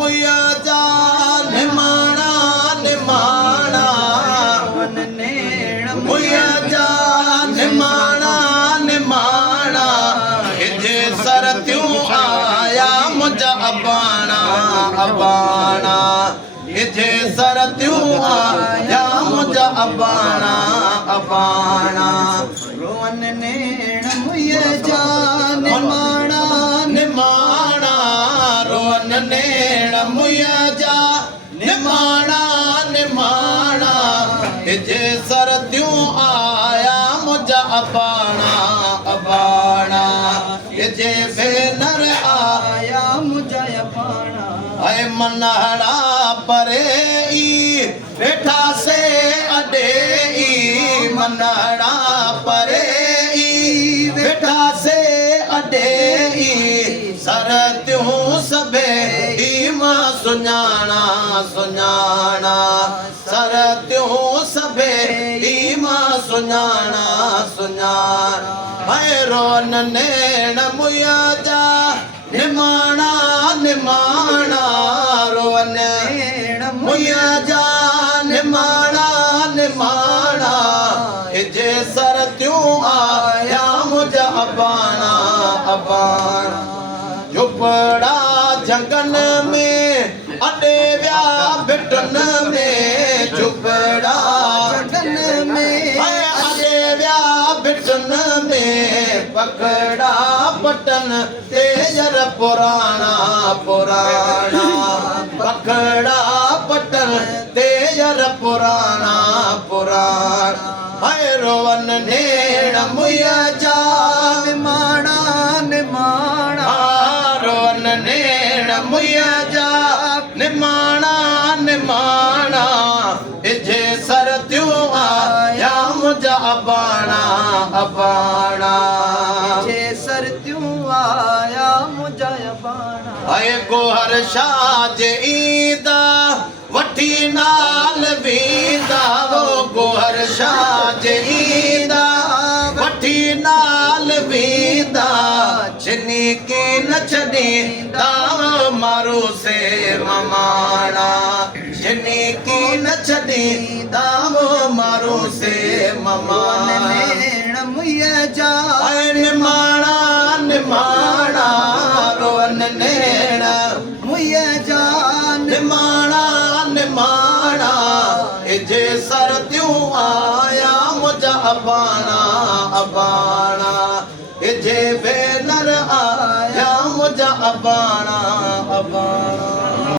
मुया जा निमाणा निमाणा मुया जा निमाणा निमाणा जे सर त्यूं आया मुझा अबाणा अबाणा जे सर त्यूं आया मुझा अबाणा अबाणा रोवन नेण मुया जा निमाणा निमाणा रोवन नेण मुया जा निमाणा निमाणा जे सर त्यूं आया मुझा अबाणा अबाणा जे भेनर आया मुझा अबाणा ऐ मनहड़ा परे ई वेठा से अडे ई मनहड़ा परे ई वेठा से अडे ई सर त्यूं सबे ई मां सुञाणा सुञाणा सर त्यूं सबे ई मां सुञाणा सुञाणा ऐ रोन नेण मुया जा निमाणा निमाणा रोवन नेण मुया जा निमाणा निमाणा जे सर त्यूं आया मुझा अबाणा अबाणा झुपड़ा जंगन में अडे व्या बिटन में झुपड़ा जगन में अडे व्या बिटन में पकड़ा पटन तेजर पुराणा पुराणा पकड़ा पटन तेजर पुराणा पुराणा हाय रोवन नेण मुया जा निमाणा निमाणा रोवन नेण मुया जा निमाणा निमाणा जे सर त्यूं आया मुझा अबाणा अबाणा जे सर त्यूं आया मुझा अबाणा हाय गोहर शाह जे ईंदा वठी नाल वींदा वो गोहर शाह जे ईंदा वठी नाल वींदा छिनी की न छॾींदा मारो से ममाणा छिनी की न छॾींदा मारो से ममाणा नेण मुया जा ऐ निमाणा निमाणा रोवन नेण मुया जा निमाणा निमाणा जे सर त्यूं आया मुझा अबाणा अबाणा जे भेनर आया मुझा अबाणा अबाणा